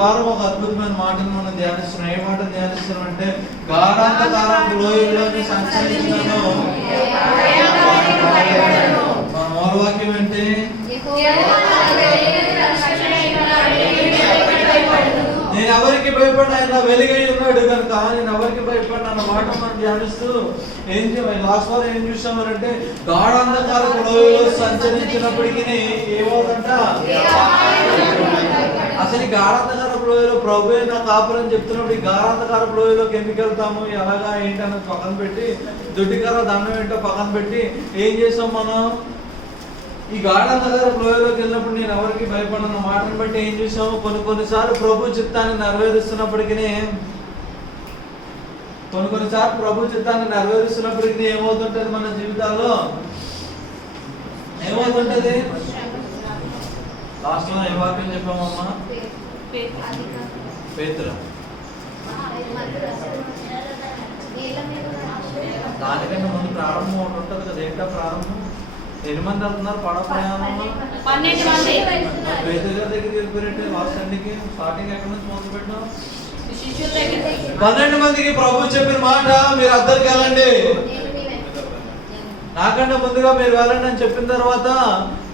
వారం ఒక అద్భుతమైన మాటను మనం ధ్యానిస్తున్నాం. ఏ మాట ధ్యానిస్తున్నాం అంటే గాఢాంధకారపు లోయలోని సంచరించినను. మన మూలవాక్యం ఏంటి? నేను ఎవరికి భయపడిన ఆయన వెలుగై ఉన్నాడు కనుక నేను ఎవరికి భయపడిన అన్న మాట మనం ధ్యానిస్తూ లాస్ట్ వారం ఏం చూసామనంటే గాఢాంధకారపు లోయలో సంచరించినప్పటికీ ఏమవుతుందంట? అసలు ఈ గాఢాంధకారపు లోయలో ప్రభువే నా కాపురం చెప్తున్నప్పుడు ఈ గాఢాంధకారపు లోయలోకి ఎందుకు వెళ్తాము, ఎలాగా ఏంటి అన్నది పక్కన పెట్టి, దుడ్డికర దండం ఏంటో పక్కన పెట్టి ఏం చేసాం మనం? ఈ గాఢాంధకారపు లోయలోకి వెళ్ళినప్పుడు నేను ఎవరికి భయపడన్న మాటను బట్టి ఏం చూసాము? కొన్నిసార్లు ప్రభు చిత్తాన్ని నెరవేరుస్తున్నప్పటికీ ఏమవుతుంటది మన జీవితాల్లో? ఏమవుతుంటది? లాస్ట్ లో ఏ వాక్యం చెప్పామమ్మా? పేతురు. దానికంటే ముందు ప్రారంభం ఒకటి ఉంటుంది కదా. ఏంటో ప్రారంభం? ఎన్ని మంది వెళ్తున్నారు పడవ ప్రయాణంలో? 12 మంది. పేతురు గారి దగ్గరికి వెళ్ళిపోయినట్టే లాస్ట్ ఎండ్కి. స్టార్టింగ్ ఎక్కడి నుంచి మొదలు పెట్టాం? 12 మందికి ప్రభు చెప్పిన మాట మీరు అద్దరికి వెళ్ళండి, నాకంటే ముందుగా మీరు వెళ్ళండి అని చెప్పిన తర్వాత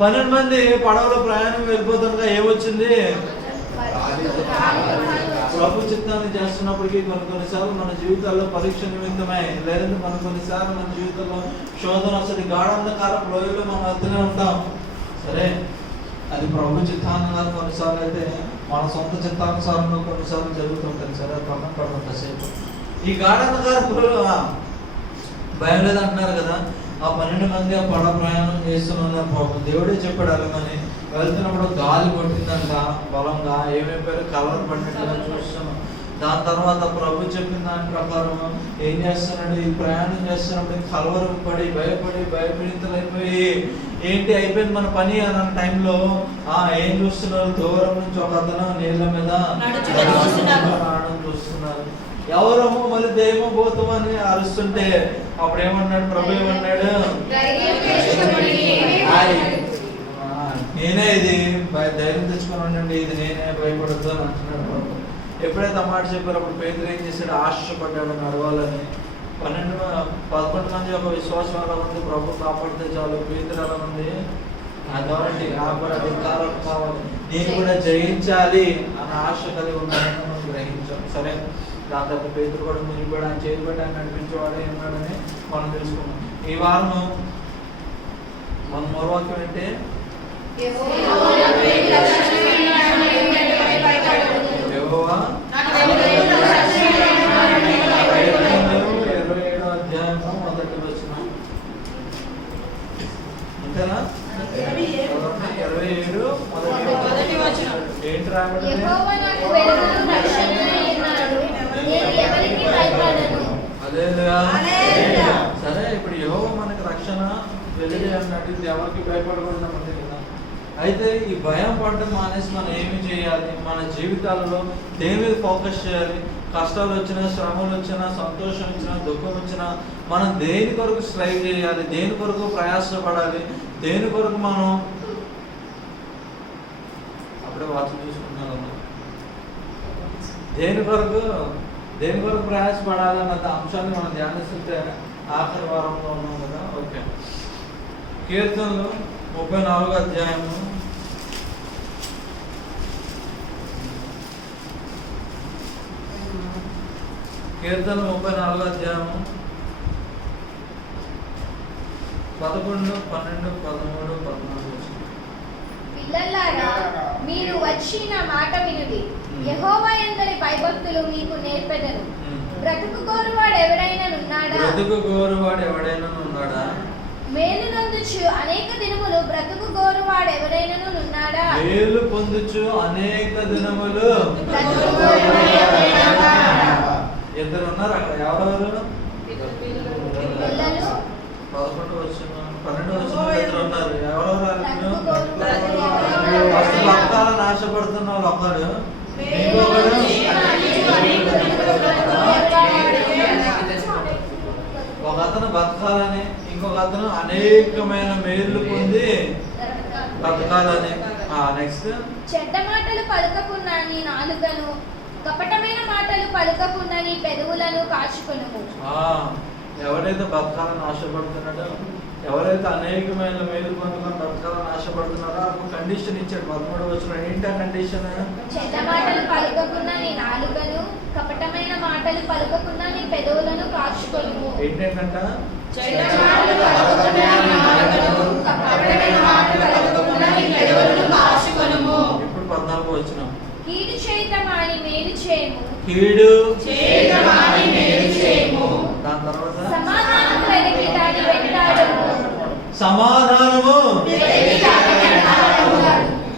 12 మంది పడవలో ప్రయాణం వెళ్ళిపోతుండగా ఏమొచ్చింది? ప్రభు చిత్తాన్ని చేస్తున్నప్పటికీ కొన్నిసార్లు మన జీవితాల్లో పరీక్ష నిమిత్తమై లేదంటే కొన్నిసార్లు మన జీవితంలో శోధన వస్తుంది. గాఢాంధకారపు లోయలో మనం వెళ్తూనే ఉంటాం. సరే, అది ప్రభు చిత్తానుగా కొన్నిసార్లు అయితే మన సొంత చిత్తానుసారంలో కొన్నిసార్లు జరుగుతుంటుంది. సరే, పక్కన పడుతుంటసేపు ఈ గాఢాంధకారపు భయం లేదంటున్నారు కదా. ఆ 12 మంది ఆ పడవ ప్రయాణం చేస్తున్నారు. పాపం దేవుడే చెప్పాడు అలాగని. వెళ్తున్నప్పుడు గాలి కొట్టిందంట బలంగా, ఏమైపోయారు కలవర పడినట్టుగా చూస్తున్నాం. దాని తర్వాత ప్రభు చెప్పిన దాని ప్రకారం ఏం చేస్తున్నాడు? ఈ ప్రయాణం చేస్తున్నప్పుడు కలవరం పడి భయపడితలైపోయి ఏంటి అయిపోయింది మన పని అన్న టైంలో ఏం చూస్తున్నారు? దూరం నుంచి ఒక అతను నీళ్ళ మీద రావడం చూస్తున్నారు. ఎవరమో మళ్ళీ దైవమో భూతం అని అరుస్తుంటే అప్పుడు ఏమన్నాడు ప్రభు? ఏమన్నాడు? నేనే ఇది ధైర్యం తెచ్చుకొని ఉండండి, ఇది నేనే, భయపడద్దు అని అంటున్నాడు ప్రభు. ఎప్పుడైతే ఆ మాట చెప్పారు అప్పుడు పేతురు ఏం చేశాడు? ఆశపడ్డాడు నడవాలని. 11 మంది ఒక విశ్వాసం ఎలా ఉంది? ప్రభు కాపాడితే చాలు. పేతురు ఎలా ఉంది? అథారిటీ, అధికారం కావాలి, నేను కూడా జయించాలి అన్న ఆశ కలిగి ఉన్నాడని మనం గ్రహించాం. సరే, దాని తర్వాత పేతురు కూడా నిలబడి ఆయన చేయబడి ఆయన నడిపించేవాడే ఉన్నాడని మనం తెలుసుకున్నాం. ఈ వారం మన మరోవాక్యం ఏంటి? 27వ అధ్యాయం మొదటి వచనం. అంతేనా? 27 మొదటి వచనం ఏంటి రాబడి? అదేగా. సరే, ఇప్పుడు యెహోవా మనకి రక్షణ వెలుగు అన్నట్టు ఎవరికి భయపడకూడదు కదా. అయితే ఈ భయం పడడం మానేసి మనం ఏమి చేయాలి? మన జీవితాలలో దేని మీద ఫోకస్ చేయాలి? కష్టాలు వచ్చినా, శ్రమలు వచ్చినా, సంతోషం వచ్చినా, దుఃఖం వచ్చినా మనం దేని కొరకు స్ట్రైవ్ చేయాలి? దేని కొరకు ప్రయాసపడాలి? దేని కొరకు మనం అప్పుడే వాచ్ చూసుకుంటున్నాను. దేని కొరకు ప్రయాసపడాలి అన్న అంశాన్ని మనం ధ్యానిస్తుంటే ఆఖరి వారంలో ఉన్నాం కదా. ఓకే, కీర్తనలు 34వ అధ్యాయము. కీర్తన 34వ అధ్యాయము 11, 12, 13, 14. పిల్లలారా, మీరు వచ్చి నా మాట వినుడి. యెహోవా యందలి భయభక్తులు మీకు నేర్పెదను. బ్రతుకు కోరువాడు ఎవడైనా ఉన్నాడా? మేలు పొందుచు అనేక దినములు బ్రతుకు కోరువాడు ఎవడైనా ఉన్నాడా? మేలు పొందుచు అనేక దినములు ఇద్దరు ఉన్నారు అక్కడ. ఎవరెవరు? 11 వచ్చిన 12 వచ్చిన ఇద్దరు ఉన్నారు. ఎవరెవరు? ఫస్ట్ బతకాలని ఆశపడుతున్న వాళ్ళు ఒకడు, ఒక అతను బతకాలని, ఇంకొక అతను అనేకమైన మేలు పొంది బతకాలని. నెక్స్ట్, చెడ్డ మాటలు పలకకున్నా నీ నీ నాలుకను, కపటమైన మాటలు పలుకకుండా నీ పెదవులను కాచుకొనుము. ఎవరైతే బతకాలని ఆశపడుతున్నాడో, ఎవరైతే అనేకమైన మేలు పొందుకొని బతకాలని ఆశపడుతున్నారో ఒక కండిషన్ ఇచ్చాడు. 13వ వచనం ఏంటి ఆ కండిషన్? చెడ్డ మాటలు పలుకకుండా నీ నాలుకను, కపటమైన మాటలు పలుకకుండా నీ పెదవులను కాచుకొనుము. ఏంటంట? చెడ్డ మాటలు పలుకకుండా నీ నాలుకను, కపటమైన మాటలు పలుకకుండా నీ పెదవులను కాచుకొనుము. ఇప్పుడు 14వ వచనం. కీడు చేయట మాని మేలు చేయము. కీడు చేయట మాని మేలు చేయము. దాని తర్వాత సమాధానం వెతికి దాని వెంటాడుము. సమాధానము వెతికి దాని వెంటాడుము.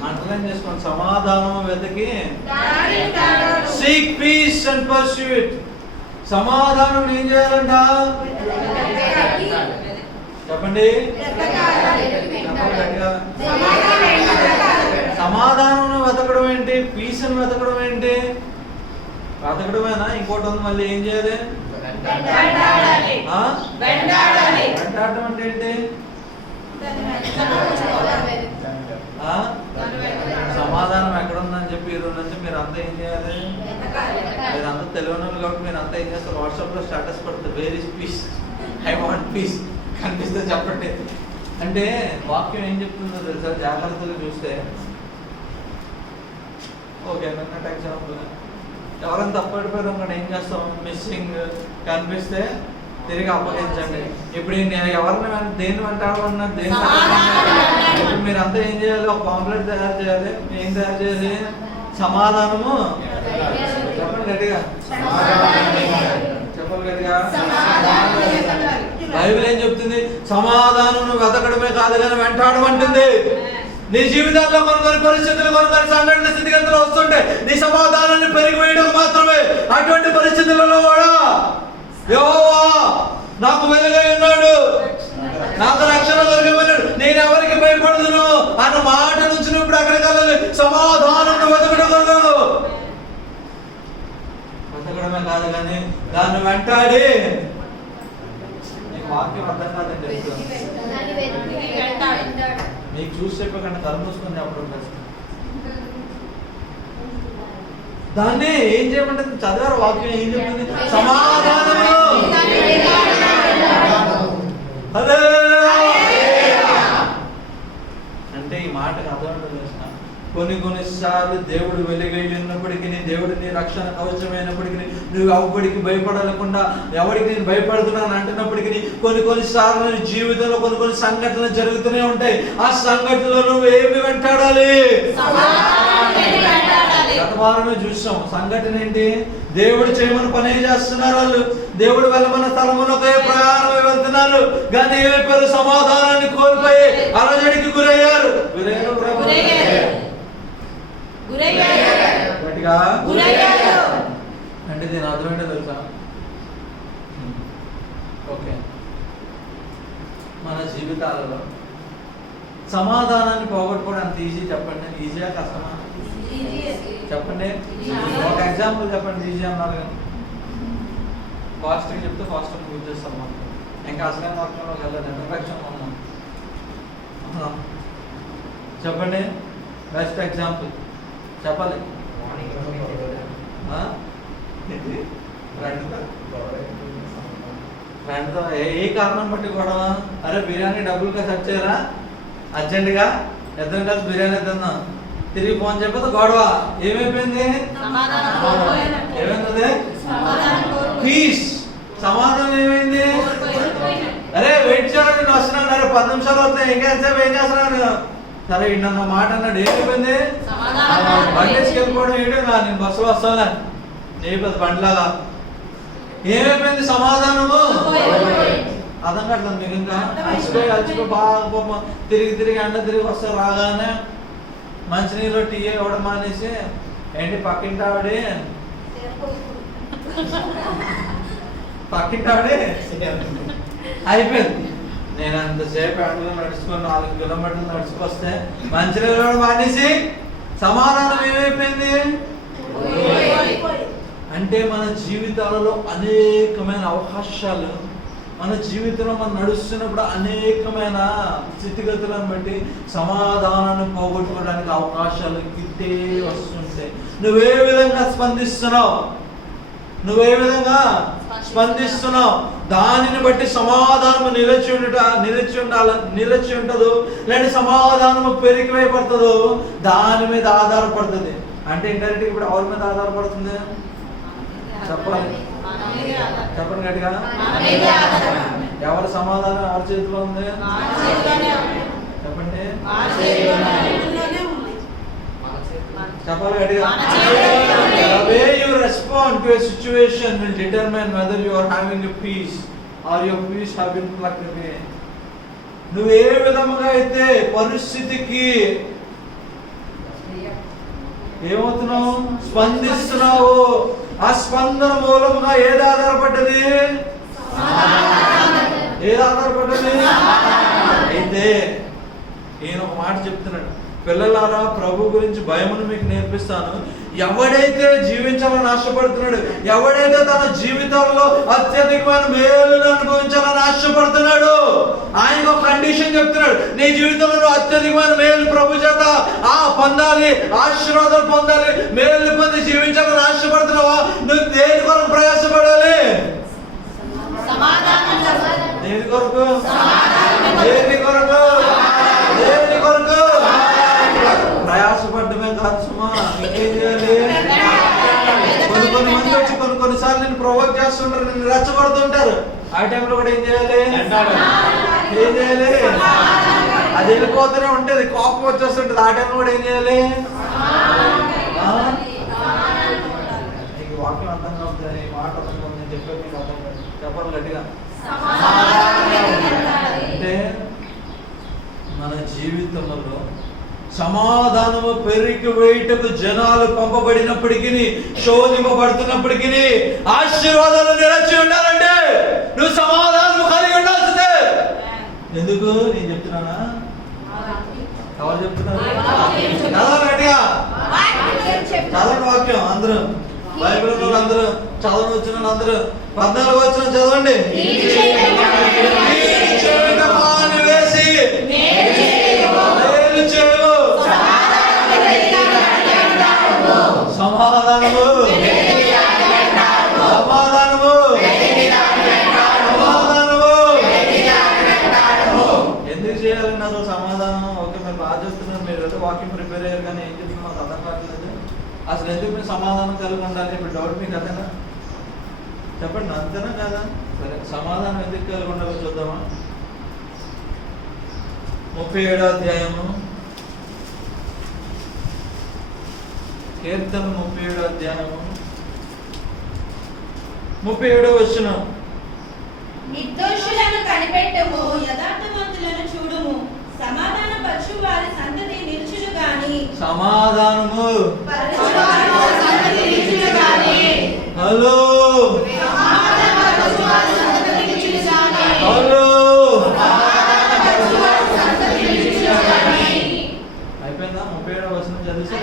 అండర్లైన్ చేసుకోండి. సమాధానము వెతికి దాని వెంటాడుము. Seek peace and pursue it. సమాధానం ఏం చేయాలంట? చెప్పండి. సమాధానం వెతకడం ఏంటి? పీస్ అని వెతకడం ఏంటి? వెతకడమేనా? ఇంకోటి ఉంది, మళ్ళీ ఏం చేయాలి? వెంటాడటం అంటే ఏంటి? సమాధానం ఎక్కడ ఉందని చెప్పి ఈరోజు నుంచి మీరు అంతా ఏం చేయాలి? మీరు అంతా తెలియని వాళ్ళు కాబట్టి మీరు అంతా ఏం చేస్తారు? వాట్సాప్ లో స్టేటస్ పడుతుంది, where is piece, I want peace కనిపిస్తే చెప్పండి. అంటే వాక్యం ఏం చెప్తుందో తెలుసా? జాగ్రత్తగా చూస్తే, ఓకే నిన్నటి ఎగ్జాంపుల్, ఎవరైనా తప్పడిపోయారు అక్కడ ఏం చేస్తాం? మిస్సింగ్ కనిపిస్తే తిరిగి అప్పగించండి. ఇప్పుడు నేను ఎవరిని దేన్ని వెంటాడమన్నా దేని ఇప్పుడు మీరు అంతా ఏం చేయాలి? ఒక పాంప్లెట్ తయారు చేయాలి. ఏం తయారు చేయాలి? సమాధానము. చెప్పండి గట్టిగా, చెప్పండి గట్టిగా. బైబిల్ ఏం చెప్తుంది? సమాధానం వెతకడమే కాదు కానీ వెంటాడమంటుంది. నీ జీవితాల్లో కొన్ని పరిస్థితులు, కొన్ని సంఘటన స్థితిగతులు వస్తుంటే నీ సమాధానాన్ని పెరిగివేయడం మాత్రమే. అటువంటి పరిస్థితులలో కూడా యెహోవా నాకు వెలుగై ఉన్నాడు, నాకు రక్షణ దొరికిపోయినాడు, నేను ఎవరికి భయపడదును అన్న మాట నుంచినప్పుడు అక్కడికి వెళ్ళాలి. సమాధానం వెతకడమే కాదు కానీ దాన్ని వెంటాడి. వాక్యం అర్థం కాదని చెప్తాను. మీకు చూసి చెప్పకుండా కళ్ళు మూసుకొని చెప్పడం కష్టం. దాన్ని ఏం చేయమంటుంది? చదివారు వాక్యం ఏం చెప్తుంది? సమాధానము. అంటే ఈ మాటకు అర్థం ఏంటో తెలుసా? కొన్నిసార్లు దేవుడు వెలుగై ఉన్నప్పటికీ, దేవుడు నీ రక్షణ కవచమైనప్పటికీ, నువ్వు ఎవరికి భయపడకుండా ఎవరికి నేను భయపడుతున్నాను అంటున్నప్పటికీ కొన్నిసార్లు నీ జీవితంలో కొన్ని సంఘటనలు జరుగుతూనే ఉంటాయి. ఆ సంఘటనలో నువ్వు ఏమి వెంటాడాలి? గత వారమే చూసాం. సంఘటన ఏంటి? దేవుడు చేయమని పని చేస్తున్నారు వాళ్ళు. దేవుడు వెళ్ళమన్న స్థలమునకే ప్రయాణం వెళ్తున్నారు, కానీ ఏమైపోయారు? సమాధానాన్ని కోల్పోయి అలజడికి గురయ్యారు. అంటే దీని అర్థం ఏంటో తెలుసా? ఓకే, మన జీవితాలలో సమాధానాన్ని పోగొట్టుకోవడం అంత ఈజీ చెప్పండి? ఈజీగా కష్టమా? చెప్పండి. ఒక ఎగ్జాంపుల్ చెప్పండి. ఈజీ అన్నారు కానీ ఫాస్ట్గా చెప్తే ఫాస్ట్గా యూజ్ చేస్తాం. మనం ఇంకా అసలైన వాక్యంలోకి వెళ్ళాలి. ఇంట్రడక్షన్ ఉన్నాం. చెప్పండి. బెస్ట్ ఎగ్జాంపుల్ చెప్పాలి. ఫ్రెండ్తో ఏ కారణం బట్టి గొడవ? అరే బిర్యానీ డబ్బులుగా సెర్చ్ చేయరా అర్జెంటుగా, ఇద్దరం కలిసి బిర్యానీ తిందాం. తిరిగి ఫోన్ చెప్పదు గొడవ. ఏమైపోయింది? ఏమైంది? పీస్. సమాధానం ఏమైంది? అరే వెయిట్ చేయాలి, నేను వస్తున్నాను. అరే 10 నిమిషాలు వస్తాయి, ఇంకేసేపు ఏం చేస్తున్నాను? సరే నన్ను మాట అన్నాడు. ఏమైపోయింది? బండికి వెళ్ళిపోవడం ఏంటి? నేను బస్సులో వస్తాను నీ పెద్ద బండిలాగా. ఏమైపోయింది? సమాధానము అర్థం కావట్లేదు మీకు. ఇంకా అలసిపోయి బాగా తిరిగి ఎండ తిరిగి వస్తే రాగానే మంచినీళ్ళు టీ ఇవ్వడం మానేసి ఏంటి పక్కింటి ఆవిడ అయిపోయింది. నేను అంతసేపు ఎండలో నడుచుకొని 4 కిలోమీటర్లు నడుచుకొస్తే మంచినీళ్ళు కూడా మానేసి సమాధానం ఏమైపోయింది? అంటే మన జీవితాలలో అనేకమైన అవకాశాలు, మన జీవితంలో మనం నడుస్తున్నప్పుడు అనేకమైన స్థితిగతులను బట్టి సమాధానాన్ని పోగొట్టుకోవడానికి అవకాశాలు గిట్టే వస్తుంటాయి. చేస్తాయి. నువ్వే విధంగా స్పందిస్తున్నావు, నువ్వే విధంగా స్పందిస్తున్నావు దానిని బట్టి సమాధానము నిలిచి ఉండదు, లేదంటే సమాధానము పెరిగిపోయబడుతుందో దాని మీద ఆధారపడుతుంది. అంటే ఇండైరెక్ట్ ఇప్పుడు ఎవరి మీద ఆధారపడుతుంది చెప్పాలి, చెప్పండి గట్టిగా. ఎవరి సమాధానం ఎవరి చేతిలో ఉంది చెప్పండి, చెప్పాలి గట్టిగా. The way you respond to a situation will determine whether you are having a peace or your peace have been plucked away. నువ్వు ఏ విధముగా అయితే పరిస్థితికి ఏమవుతున్నావు స్పందిస్తున్నావు, ఆ స్పందన మూలముగా ఏది ఆధారపడ్డది, ఏది ఆధారపడ్డది. అయితే ఈయన ఒక మాట చెప్తున్నాడు, పిల్లలారా ప్రభు గురించి భయమును మీకు నేర్పిస్తాను. ఎవడైతే జీవించాలని ఆశపడుతున్నాడు, ఎవడైతే తన జీవితంలో అత్యధికమైన మేలును అనుభవించాలని ఆశపడుతున్నాడు, ఆయన ఒక కండిషన్ చెప్తున్నాడు. నీ జీవితంలో అత్యధికమైన మేలు ప్రభు చేత పొందాలి, ఆశీర్వాదాలు పొందాలి, మేలు పొంది జీవించాలని ఆశపడుతున్నావా? నువ్వు దేని కొరకు ప్రయాసపడాలి? దేని కొరకు? దేని కొరకు? దేని కొరకు? ప్రయాసపడ్డమే కాదు సుమా, ఇంకేం చేయాలి? కొన్ని మంది వచ్చి కొన్నిసార్లు నేను ప్రొవోక్ చేస్తుంటారు, నిన్ను రెచ్చగొడుతుంటారు. ఆ టైంలో కూడా ఏం చేయాలి? ఏం చేయాలి? అది వెళ్ళిపోతూనే ఉంటుంది, కోపం వచ్చేస్తుంటుంది. ఆ టైంలో కూడా ఏం చేయాలి? నీకు వాక్యం అర్థం కావుతుంది, ఈ మాట అర్థం కావుతుంది, నేను చెప్పేది నీకు అర్థం కాదు. చెప్పాలి గట్టిగా. అంటే మన జీవితంలో సమాధానము పెరిగి వేయటకు జనాలు పంపబడినప్పటికీ, శోధింపబడుతున్నప్పటికీ, ఆశీర్వాదాలు నిలిచి ఉండాలంటే నువ్వు సమాధానం కలిగి ఉండాల్సిందే. ఎందుకు నేను చెప్తున్నానా? ఎవరు చెప్తున్నారు? చదవండి, చదవండి వాక్యం అందరూ, బైబిల్ అందరూ చదవని వచ్చిన అందరూ 14 వచ్చిన చదవండి. వేసి సమాధానము, సమాధానము, సమాధానము. ఎందుకు చేయాలండి అసలు సమాధానం? ఓకే, మీరు బాగా చెప్తున్నారు, మీరు ఏదో వాక్యం ప్రిపేర్ అయ్యారు, కానీ ఏం చెప్తున్నా మాకు అర్థం కావట్లేదు. అసలు ఎందుకు మీరు సమాధానం కలిగి ఉండాలి? ఇప్పుడు డౌట్ మీకు అదేనా? చెప్పండి, అంతేనా కాదా? సరే, సమాధానం ఎందుకు కలిగి ఉండాలో చూద్దామా? 37వ అధ్యాయము, కీర్తన 37వ అధ్యాయము 37వ వచనం. నిర్దోషులను కనిపెట్టుము, యథార్థవంతులను చూడుము, సమాధాన పరచు వారి సంతతి నిలుచును గాని. సమాధానము హలో, హలో, అయిపోయిందా? 37వ వచనం చదివితే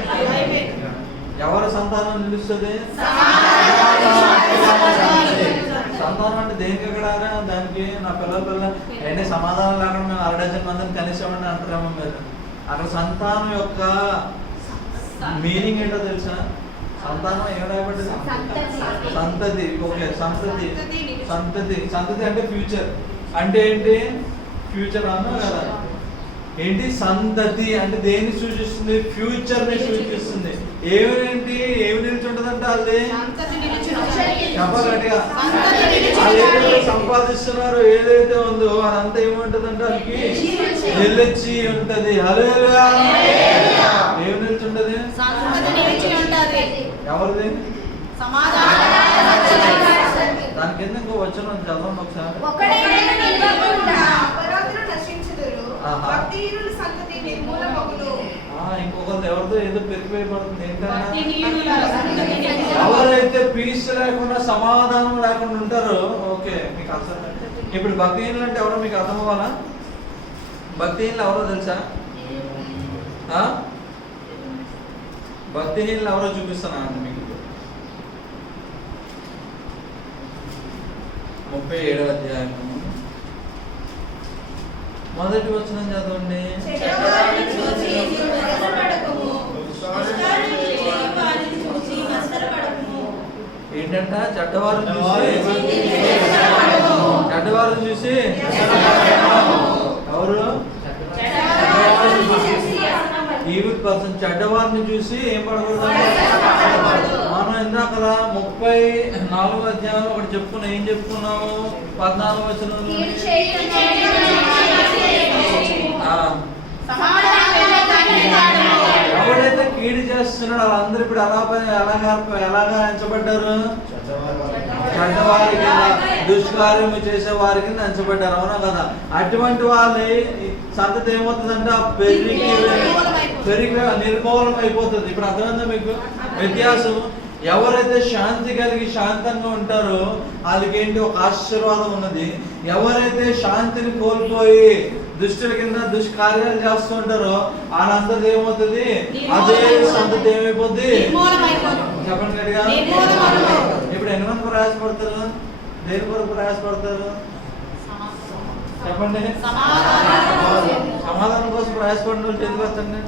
ఎవరి సంతానం నిలుస్తుంది? సంతానం అంటే దేనికి ఎక్కడ? దానికి నా పిల్ల ఏంటి సమాధానం లేకుండా మేము 6 డజన్ మందిని కనిసామని అంటారేమో మీరు. అక్కడ సంతానం యొక్క మీనింగ్ ఏంటో తెలుసా? సంతానం ఏడాపడ్డది సంతతి. ఓకే, సంతతి, సంతతి, సంతతి అంటే ఫ్యూచర్. అంటే ఏంటి? ఫ్యూచర్ అన్నా కదా? ఏంటి సంతతి అంటే దేన్ని సూచిస్తుంది? ఫ్యూచర్ ని సూచిస్తుంది. ఏమేంటి ఏమి నిల్చుంటదంటే అది చెప్పగట్టిగా ఏదైతే సంపాదిస్తున్నారో ఏదైతే ఉందో అదంతా ఏముంటదంటే వాళ్ళకి నిలిచి ఉంటది. హల్లెలూయా. ఏమి నిల్చుంటది? ఎవరిది? దాని కింద ఇంకో వచ్చిన చదవండి ఒకసారి. ఇంకొకరు ఎవరితో ఏదో పెరిగిపోయబడుతుంది. ఏంటంటే ఎవరైతే పీస్ లేకుండా సమాధానం లేకుండా ఉంటారో, ఓకే మీకు అర్థం. ఇప్పుడు భక్తిహీనులు అంటే ఎవరో మీకు అర్థం అవ్వాలా? భక్తిహీనులు ఎవరో తెలుసా? భక్తిహీనులు ఎవరో చూపిస్తాను మీకు. 37వ అధ్యాయం మొదటి వచనం చదవండి. ఏంటంట? చెడ్డవారిని చూసి ఎవరు? ఈవిల్ పర్సన్ చెడ్డవారిని చూసి ఏం పడకూడదు. మనం ఇందాక 34వ అధ్యాయంలో ఒకటి చెప్పుకున్నాం. ఏం చెప్పుకున్నాము? 14వ వచనంలో ఎవడైతే కీడు చేస్తున్నాడో వాళ్ళందరూ ఇప్పుడు ఎలాగా ఎంచబడ్డారు? చెడ్డవారి కింద, దుష్కార్యము చేసే వారి కింద ఎంచబడ్డారు. అవునా కదా? అటువంటి వాళ్ళ సంతతి ఏమవుతుందంటే ఆ పెరిగి నిర్మూలన అయిపోతుంది. ఇప్పుడు అర్థమైందా మీకు వ్యత్యాసం? ఎవరైతే శాంతి కలిగి శాంతంగా ఉంటారో వాళ్ళకేంటి ఒక ఆశీర్వాదం ఉన్నది. ఎవరైతే శాంతిని కోల్పోయి దుష్టుల కింద దుష్కార్యాలు చేస్తూ ఉంటారో వాళ్ళందరిది ఏమవుతుంది? అదే సంతతి ఏమైపోద్ది? చెప్పండి గట్టిగా. ఇప్పుడు ఎన్ని మంది ప్రయాసపడతారు? దేని కొరకు ప్రయాసపడతారు? చెప్పండి. సమాధానం కోసం ప్రయాసపడిన వాళ్ళు చేతికి వస్తండి.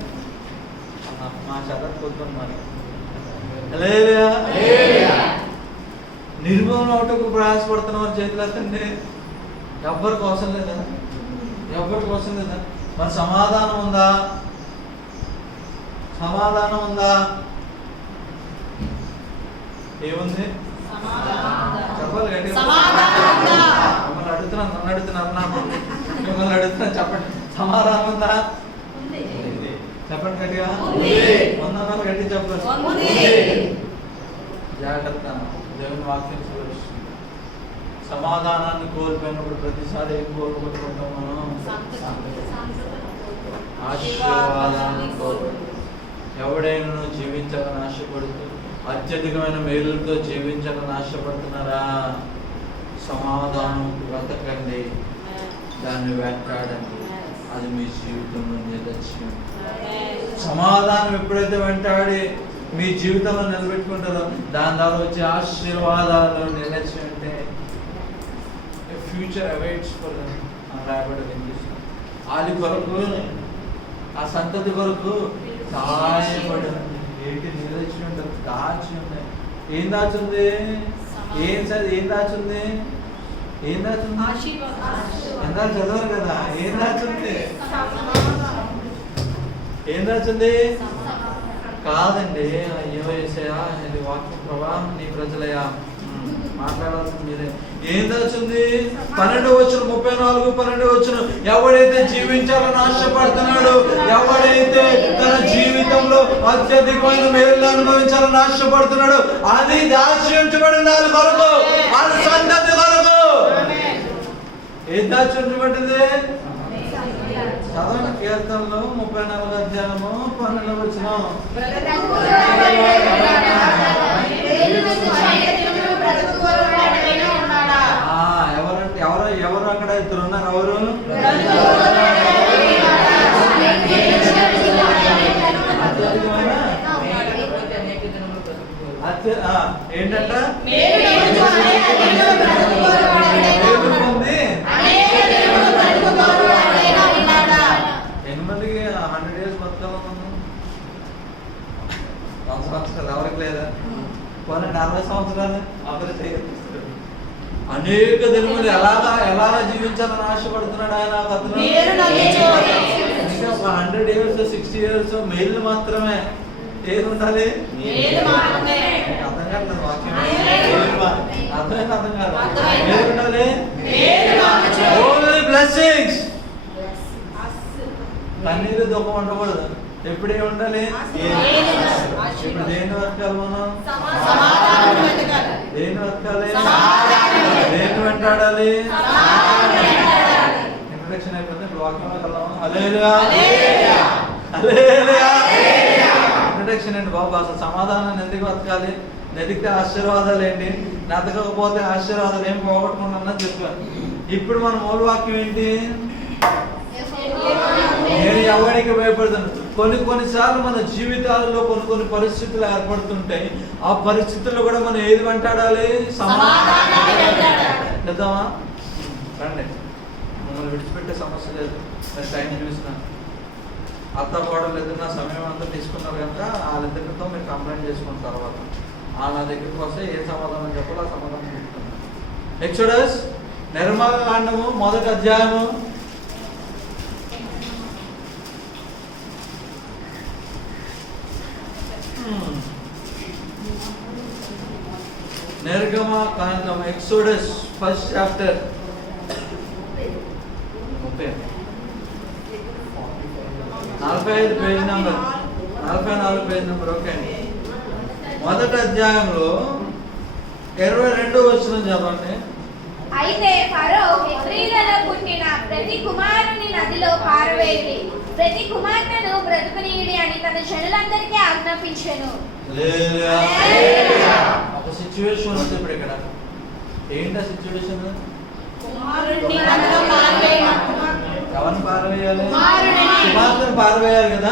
మా చదవ కొద్దాం మరి. నిర్మూలన ఒకటకు ప్రయాసపడుతున్న వారు చేతులు వస్తండి. ఎవ్వరి కోసం లేదా? ఎవరి కోసం లేదా? మరి సమాధానం ఉందా? సమాధానం ఉందా? ఏముంది? చెప్పాలి గట్టిగా. మిమ్మల్ని అడుగుతున్నాను, నన్ను అడుగుతున్నారు. మిమ్మల్ని అడుగుతున్నాను, చెప్పండి. సమాధానం ఉందా? చెప్పండి గట్టిగా. ఉందన్నారు గట్టి చెప్పండి. జాగ్రత్త. దేవుని వాక్యం చూపిస్తుంది. సమాధానాన్ని కోల్పోయినప్పుడు ప్రతిసారి ఏం కోల్పోతుంటాం మనం? ఆశీర్వాదాన్ని కోల్పోతాం. ఎవడైనా జీవించాలని ఆశపడుతూ అత్యధికమైన మేలులతో జీవించాలని ఆశపడుతున్నారా? సమాధానం బ్రతకండి, దాన్ని వెంటాడండి. అది మీ జీవితంలో నిదర్శనం. సమాధానం ఎప్పుడైతే వెంటాడి మీ జీవితంలో నిలబెట్టుకుంటారో దాని ద్వారా వచ్చే ఆశీర్వాదాలు నిలచి అంటే ఫ్యూచర్ అవేట్స్ ఫర్ రాయబడి వాళ్ళ కొరకు, ఆ సంతతి కొరకు దాయబడి ఏంటి నిలచి ఉంటారు. దాచి ఉన్నాయి. ఏం దాచుంది? ఏం దాచుంది? ఏం దాచుంది? ఎంత చదవరు కదా. ఏం దాచుంది? ఏం దాచుంది? కాదండి. అయ్యో యేసయ్యా, ఇది వాక్యం ప్రభా, నీ ప్రజలయ్యా, మాట్లాడాల్సింది మీరే. ఏం దాచుంది? 12 వచనం, 34, 12 వచనం. ఎవడైతే జీవించాలని ఆశపడుతున్నాడో, ఎవడైతే తన జీవితంలో అత్యధికమైన మేలు అనుభవించాలని ఆశపడుతున్నాడో అది దాచి ఉంచబడింది. వాళ్ళ కొరకు, వాళ్ళ సంతతి కొరకు. ఏం దాచి ఉంచబడింది? చదవండి. కీర్తనలో 34వ అధ్యాయము 12వ వచనం. ఎవరంటే ఎవరు అక్కడ ఇద్దరు ఉన్నారు. ఎవరు? ఏంటంట? ఎనిమిదికి 100 years బతకాలన్నా సంవత్సరాలు ఎవరికి లేదా? 40 సంవత్సరాలు అభివృద్ధి. అనేక దినములు ఎలాగా జీవించాలని ఆశపడుతున్నాడు ఆయన. ఇంకా 100 years 60 years మేలు మాత్రమే. ఏది ఉండాలి? అర్థం కాదు వాక్యం. అర్థం కాదు. ఏది ఉండాలి? Only blessings. కన్నీరు దుఃఖం ఉండకూడదు. ఎప్పుడే ఉండాలి? ఇప్పుడు దేని వెతకాలి మనం? దేని వెతకాలి? దేని వెంటాడాలి? ఇంట్రడక్షన్ అయిపోయింది. ఇప్పుడు వాక్యంలోకి వెళ్దాము. హల్లెలూయా, హల్లెలూయా. ఇంట్రడక్షన్ ఏంటి బాబు? అసలు సమాధానాన్ని ఎందుకు వెతకాలి? వెతికితే ఆశీర్వాదాలు ఏంటి? వెతకపోతే ఆశీర్వాదాలు ఏం పోగొట్టుకున్నా చెప్పాను. ఇప్పుడు మన మూల వాక్యం ఏంటి? నేను ఎవరికి భయపడుతున్నాను. కొన్నిసార్లు మన జీవితాలలో కొన్ని పరిస్థితులు ఏర్పడుతుంటాయి. ఆ పరిస్థితుల్లో కూడా మనం ఏది వెంటాడాలి? సమాధానం. చేద్దామా? రండి. మమ్మల్ని విడిచిపెట్టే సమస్య లేదు. నేను టైం చూసిన అత్త కోడలు ఎదురున్న సమయం అంతా తీసుకున్నారు కనుక వాళ్ళిద్దరితో మీరు కంప్లైంట్ చేసుకున్న తర్వాత నా దగ్గరికి వస్తే ఏ సమాధానం చెప్పాలో ఆ సమాధానం చెప్తాను. ఎక్సోడస్ నిర్గమకాండము 1వ అధ్యాయము నిర్గమకాండం exodus 1st chapter 45 page number 44 page number. Okay అండి. 1వ అధ్యాయంలో 22వ వచనం చదవండి. అయితే ఫరో హెబ్రీలలో పుట్టిన ప్రతి కుమారుని నదిలో పారవేయండి, ప్రతి కుమార్తెను బ్రతుకునీయుడి అని తన జనులందరికీ ఆజ్ఞాపించెను. ఒక సిచ్యువేషన్ ఉంది ఇప్పుడు ఇక్కడ. ఏంటి ఆ సిచ్యువేషన్? ఎవరిని పారవేయాలి? కుమార్తెను పారవేయాలి కదా.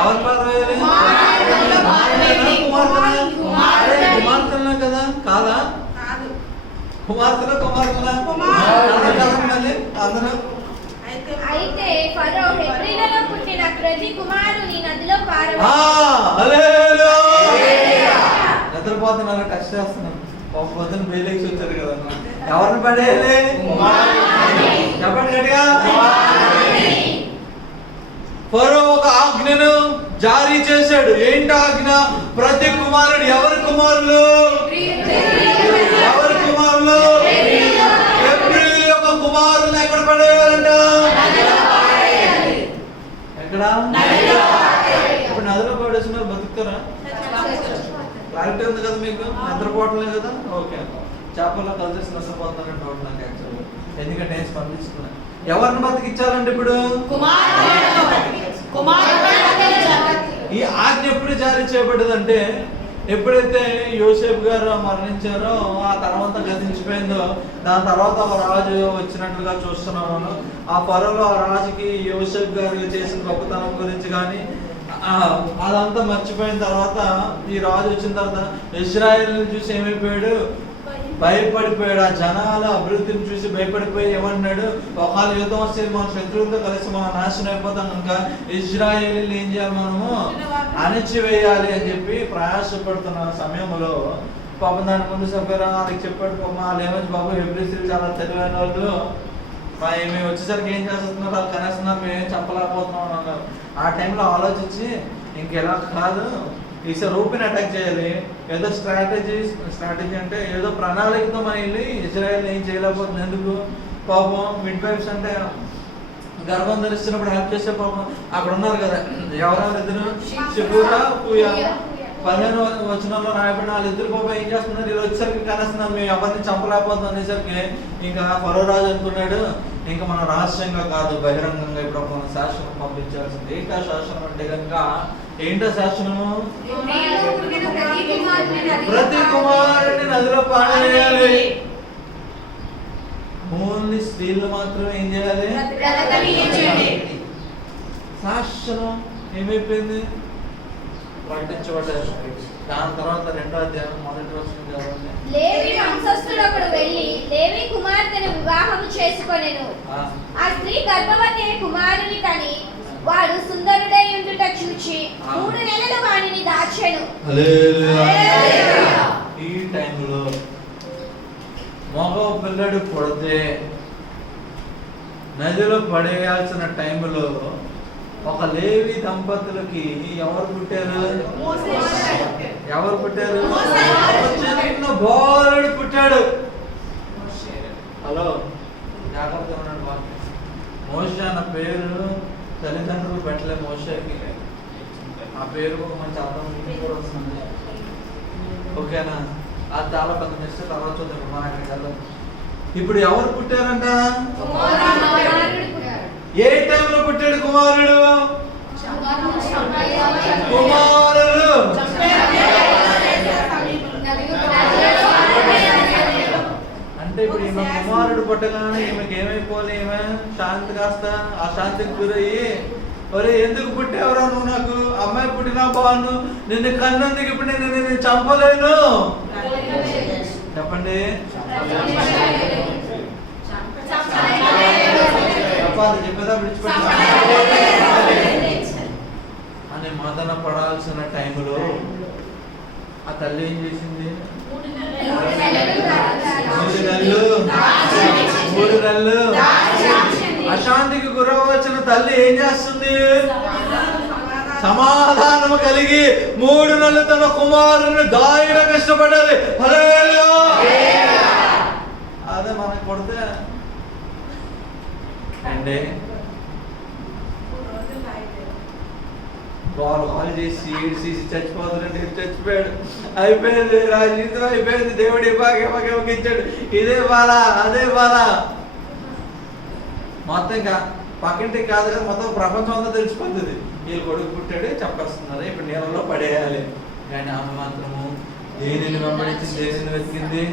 ఎవరు పారవేయాలి? కుమార్తెనా కదా? కాదా? కుమార్తెనా అందరూ. అయితే ఫరో హెబ్రీలలో పుట్టిన ప్రతి కుమారుని నదిలో పారవేయండి. నిద్రపోతున్నారు, టచ్ చేస్తున్నాను. ఒక పొద్దున బెయిలెక్స్ వచ్చారు కదా. ఎవరిని పడేయాలి? చెప్పండి గట్టిగా. ఫరో ఒక ఆజ్ఞను జారీ చేశాడు. ఏంటి ఆజ్ఞ? ప్రతి కుమారుడు. ఎవరి కుమారులు? ఎవరి కుమారులు? హెబ్రీయుల యొక్క కుమారులను ఎక్కడ పడేయాలంట? ఎక్కడ? ఇప్పుడు నదిలో పడేసిన బతుకుతారా? క్లారిటీ ఉంది కదా మీకు? నిద్రపోవట్లేదు కదా? ఓకే. చేపల్లో కలిసి నిద్రపోతున్నారంటే డౌట్ నాకు యాక్చువల్గా, ఎందుకంటే నేను స్పందిస్తున్నాను. ఎవరిని బతికించాలంటే ఇప్పుడు? ఈ ఆజ్ఞ ఎప్పుడు జారీ చేయబడ్డదంటే, ఎప్పుడైతే యోసేపు గారు మరణించారో ఆ తర్వాత గతించిపోయిందో, దాని తర్వాత ఒక రాజు వచ్చినట్లుగా చూస్తున్నాము. ఆ ఫరోలో ఆ రాజుకి యోసేపు గారు చేసిన గొప్పతనం గురించి కానీ అదంతా మర్చిపోయిన తర్వాత ఈ రాజు వచ్చిన తర్వాత ఇశ్రాయేలుని చూసి ఏమైపోయాడు? భయపడిపోయాడు. ఆ జనాల అభివృద్ధిని చూసి భయపడిపోయి ఏమన్నాడు? ఒకవేళ యుద్ధం వస్తే మన శత్రువులతో కలిసి మనం నాశనం అయిపోతాం కనుక ఇశ్రాయేలీని ఏం చేయాలి? మనము అణిచివేయాలి అని చెప్పి ప్రయాసపడుతున్న సమయంలో పాపం దాని ముందు సభ్యురా వాళ్ళకి చెప్పాడు. పాపం వాళ్ళు ఏమొచ్చి బాబు హెబ్రీయులు చాలా తెలివైన వాళ్ళు, మేము వచ్చేసరికి ఏం చేస్తున్నారు? వాళ్ళు కనేస్తున్నారు, మేమేం చెప్పలేకపోతున్నాం అన్నారు. ఆ టైంలో ఆలోచించి ఇంకెలా కాదు, ఈసారి రూపిని అటాక్ చేయాలి. ఏదో స్ట్రాటజీ అంటే ఏదో ప్రణాళికతో మన వెళ్ళి ఇజ్రాయెల్ ఏం చేయలేకపోతుంది. ఎందుకు? పాపం మిడ్ వైఫ్స్ అంటే గర్భం ధరిస్తున్నప్పుడు హెల్ప్ చేసే పాపం అక్కడ ఉన్నారు కదా. ఎవరెవరు ఇద్దరు? షిబూరా, పూయా. 15వ వచనంలో రాయబడిన వాళ్ళిద్దరు పాపం ఏం చేస్తున్నారు? వీళ్ళు వచ్చేసరికి కనేస్తున్నారు, మేము ఎవరిని చంపలేకపోతుంది అనేసరికి ఇంకా ఫరో రాజు అనుకున్నాడు, ఇంకా మనం రహస్యంగా కాదు బహిరంగంగా ఇప్పుడు మన శాసనం పంపించాల్సింది. ఏంటా శాసనం అంటే కనుక ఏంటో శాసనము? ప్రతి కుమారుడిని నదిలో పారవేయాలి. ఓన్లీ స్త్రీలు మాత్రమే ఏం చేయాలి? శాసనం ఏమైపోయింది? ప్రకటించబడ్డారు. దాని తర్వాత 2వ అధ్యాయం 1వ వచనం చదవండి. లేవి వంశస్థుడొకడు వెళ్ళి లేవి కుమార్తెను వివాహము చేసుకొనెను. ఆ స్త్రీ గర్భవతి కుమారుని కని వాడు సుందరుడై ఉండుట చూచి 3 నెలలు వానిని దాచెను. ఈ టైంలో మగ పిల్లడు పుడితే నదిలో పడేయాల్సిన టైంలో ఒక లేవి దంపతులకి ఎవరు పుట్టారు? ఎవరు పుట్టారు? చిన్న బాలుడు పుట్టాడు. హలో, జాగ్రత్తగా ఉన్నాడు. మోషే అన్న పేరు తల్లిదండ్రులు పెట్టలే మోషేకి. ఆ పేరు ఒక మంచి అర్థం కూడా వస్తుంది. ఓకేనా? అది చాలా పెద్ద మిస్టేక్. తర్వాత చూద్దాం. మన అక్కడికి వెళ్దాం. ఇప్పుడు ఎవరు పుట్టారంట? ఏ టైంలో పుట్టాడు కుమారుడు? కుమారుడు అంటే ఇప్పుడు ఈమె కుమారుడు పుట్టగానే ఈమెకి ఏమైపోలే? ఈమె శాంతి కాస్త ఆ శాంతికి గురయ్యి, ఒరే ఎందుకు పుట్టావురా నువ్వు? నాకు అమ్మాయి పుట్టినా బాను, నిన్ను కన్నందుకు ఇప్పుడు నేను చంపలేను. చెప్పండి. చెప్పాలి, చెప్పేదా? విడిచిపెట్టి అని మదన పడాల్సిన టైంలో ఆ తల్లి ఏం చేసింది? 3 నెలలు అశాంతికి గురవచ్చిన తల్లి ఏం చేస్తుంది? సమాధానము కలిగి 3 నెలలు తన కుమారుని దాయడం ఇష్టపడాలి. అదే మనకు కొడితే అంటే వాళ్ళు చేసి ఏడ్చి చచ్చిపోతారంటే చచ్చిపోయాడు, అయిపోయింది, నా జీవితం అయిపోయింది, దేవుడు ఇవ్వకిచ్చాడు, ఇదే బాధ అదే బాధ. మొత్తం ఇంకా పక్కింటికి కాదు కదా, మొత్తం ప్రపంచం అంతా తెలిసిపోతుంది. వీళ్ళు కొడుకు పుట్టాడు చెప్పేస్తున్నారు, ఇప్పుడు నీళ్ళలో పడేయాలి. కానీ ఆమె మాత్రము దేనిని వెంబడించింది, దేనిని వెతికింది?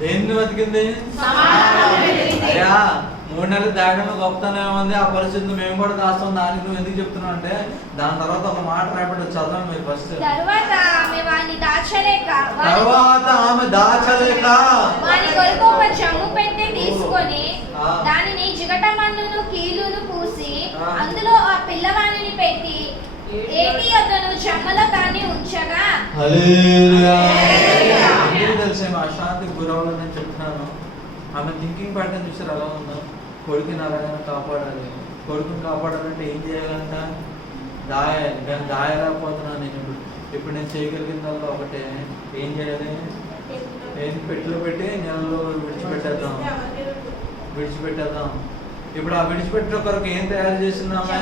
దేన్ని వెతికింది? అయ్యా 3 నెలలు దాటంలో గొప్పతనం ఏముంది? ఆ పరిస్థితి మేము కూడా దాస్తాం. దానికి నువ్వు ఎందుకు చెప్తున్నావు అంటే దాని తర్వాత ఒక మాట రాబట్టి చదవండి మీరు ఫస్ట్. తర్వాత ఆమె దాచలేక వాని కొరకు ఒక జమ్ము పెట్టె తీసుకొని దానిని జిగటమన్నును కీలును పూసి అందులో ఆ పిల్లవానిని పెట్టి ఏటి యొద్దను జమ్మలో దాన్ని ఉంచగా తెలిసేమో అశాంతికి గురవాలని నేను చెప్తున్నాను. ఆమె థింకింగ్ ప్యాటర్న్ చూసారు ఎలా ఉందో? కొడుకుని అలాగైనా కాపాడాలి, కొడుకుని కాపాడాలంటే ఏం చేయాలంట? దాయాలి. కానీ దాయలేకపోతున్నాను నేను. ఇప్పుడు నేను చేయగలిగిందల్లా ఒకటే, ఏం చేయాలి? పెట్టెలో పెట్టి నెలలో విడిచిపెట్టేద్దాం. ఇప్పుడు ఆ విడిచిపెట్టే కొరకు ఏం తయారు చేస్తున్నామే?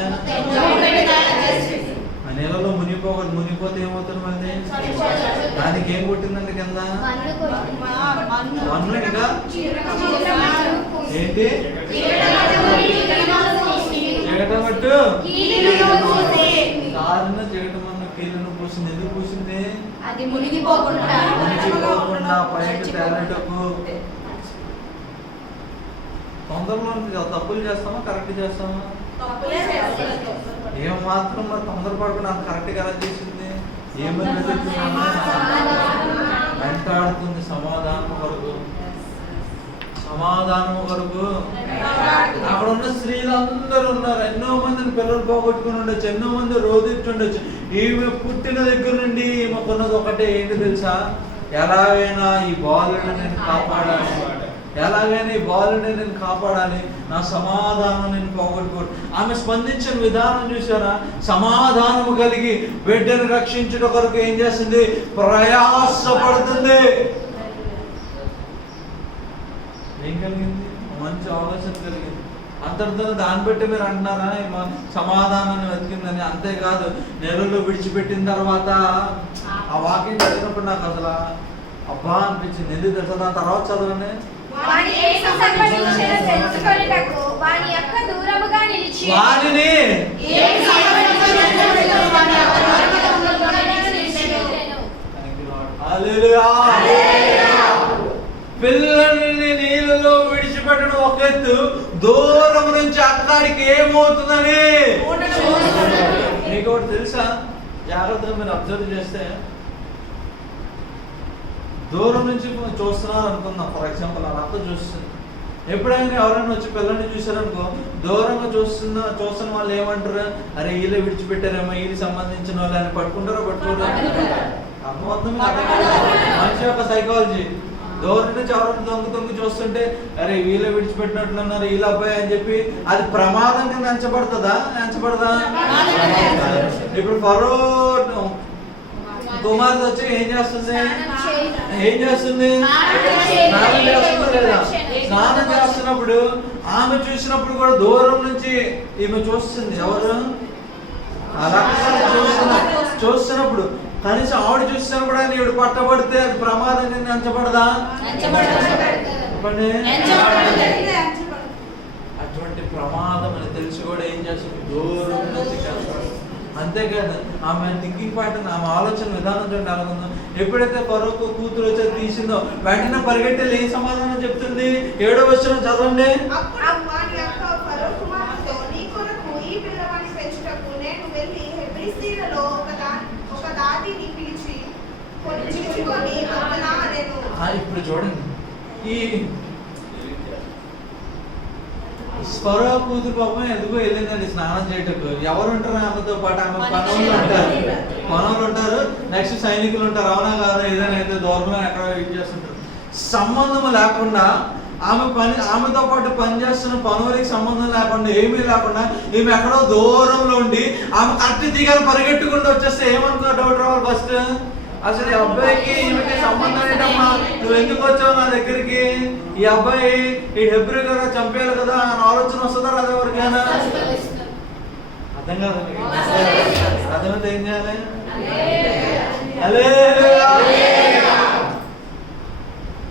ఆ నెలలో మునిగిపోతే ఏమవుతుంది మళ్ళీ? దానికి ఏం కొట్టిందండి కింద? మన్ను. ఇంకా ఏంటి? జగటమట్టు దారిన జగటమన్ను కీళ్ళను పూసింది. ఎందుకు పూసింది? మునిగిపోకుండా పైకి తేలటకు. తొందరలో తప్పులు చేస్తామా కరెక్ట్ చేస్తామా? ఏం మాత్రం మరి తొందరపడకుండా అంత కరెక్ట్గా ఎలా చేసింది? ఏమని వెంటాడుతుంది? సమాధానం వరకు అక్కడ ఉన్న స్త్రీలందరూ ఉన్నారు. ఎన్నో మందిని పిల్లలు పోగొట్టుకుని ఉండొచ్చు, ఎన్నో మంది రోధించుండొచ్చు. ఈమె పుట్టిన దగ్గర నుండి ఈమె కొన్నది ఒకటే, ఏంటి తెలుసా? ఎలాగైనా ఈ బాలుడిని నేను కాపాడాలి, నా సమాధానం నేను పోగొట్టుకోడు. ఆమె స్పందించిన విధానం చూసారా? సమాధానము కలిగి బిడ్డను రక్షించుట కొరకు ఏం చేస్తుంది? ప్రయాసపడుతుంది. ఏం కలిగింది? మంచి ఆలోచన కలిగింది. అంతటితో దాన్ని బట్టి మీరు అంటున్నారా సమాధానాన్ని వెతికిందని? అంతేకాదు, నెలలో విడిచిపెట్టిన తర్వాత ఆ వాక్యం చదివినప్పుడు నాకు అసలు అబ్బా అనిపించింది. ఎందుకు తెలుసా? దాని తర్వాత చదవండి. పిల్లల్ని నీళ్ళలో విడిచిపెట్టడం ఒక ఎత్తు, దూరం నుంచి అక్కడికి ఏమవుతుందని మీకు ఒకటి తెలుసా? జాగ్రత్తగా మీరు అబ్జర్వ్ చేస్తే, దూరం నుంచి చూస్తున్నారు అనుకుందాం. ఫర్ ఎగ్జాంపుల్ ఆ అక్క చూస్తుంది. ఎప్పుడైనా ఎవరైనా వచ్చి పిల్లల్ని చూసారనుకో, దూరంగా చూస్తున్న వాళ్ళు ఏమంటారు? అరే వీళ్ళే విడిచిపెట్టారేమో, వీళ్ళకి సంబంధించిన వాళ్ళు అని పట్టుకుంటారో పట్టుకోరు? అర్థమవుతుంది. మనిషి యొక్క సైకాలజీ. దూరం నుంచి ఎవరైనా దొంగ చూస్తుంటే అరే వీళ్ళే విడిచిపెట్టినట్లున్నారు, వీళ్ళ అబ్బాయి అని చెప్పి అది ప్రమాదం కింద ఎంచబడదా? ఇప్పుడు ఫరో కుమార్తె వచ్చి ఏం చేస్తుంది? స్నానం చేస్తుందా లేదా? స్నానం చేస్తున్నప్పుడు ఆమె చూసినప్పుడు కూడా దూరం నుంచి ఈమె చూస్తుంది. ఎవరు? చూస్తున్నప్పుడు కనీసం ఆవిడ చూసినా కూడా ఈవిడ పట్టబడితే అది ప్రమాదం కింద ఎంచబడదా? అటువంటి ప్రమాదం అని తెలిసి కూడా ఏం చేస్తుంది? దూరం నుంచి అంతేకాదు, ఆమె థింకింగ్ ప్యాటర్న్, ఆమె ఆలోచన విధానం చూడండి ఎలా ఉందో. ఎప్పుడైతే ఫరోకు కూతురు వచ్చి తీసిందో వెంటనే పరిగెట్టి ఏం సమాధానం చెప్తుంది? 7వ వచనం చదవండి. ఇప్పుడు ఇప్పుడు చూడండి, ఈ స్వరో కూతురు పాపం ఎందుకో వెళ్ళిందండి స్నానం చేయటకు. ఎవరు ఉంటారు ఆమెతో పాటు? ఆమె పనులు ఉంటారు, నెక్స్ట్ సైనికులు ఉంటారు. అవునా కాదు? ఏదైనా అయితే దూరంలో ఎక్కడ వెయిట్ చేస్తుంటారు. సంబంధం లేకుండా ఆమెతో పాటు పనిచేస్తున్న పనులకి సంబంధం లేకుండా, ఏమీ లేకుండా ఈమె ఎక్కడో దూరంలో ఉండి ఆమె కరెక్ట్ దిగాలి పరిగెట్టుకుంటూ వచ్చేస్తే ఏమనుకో డౌట్ రావాలి ఫస్ట్. అసలు ఈ అబ్బాయికి ఈమెకి సంబంధం ఏంటమ్మా? నువ్వు ఎందుకు వచ్చావు నా దగ్గరికి? ఈ అబ్బాయి ఈ హెబ్రీ కదా చంపేయాలి కదా అని ఆలోచన వస్తుందా రాదు ఎవరికైనా? అర్థం కాదు. అర్థమైతే ఏం చేయాలి?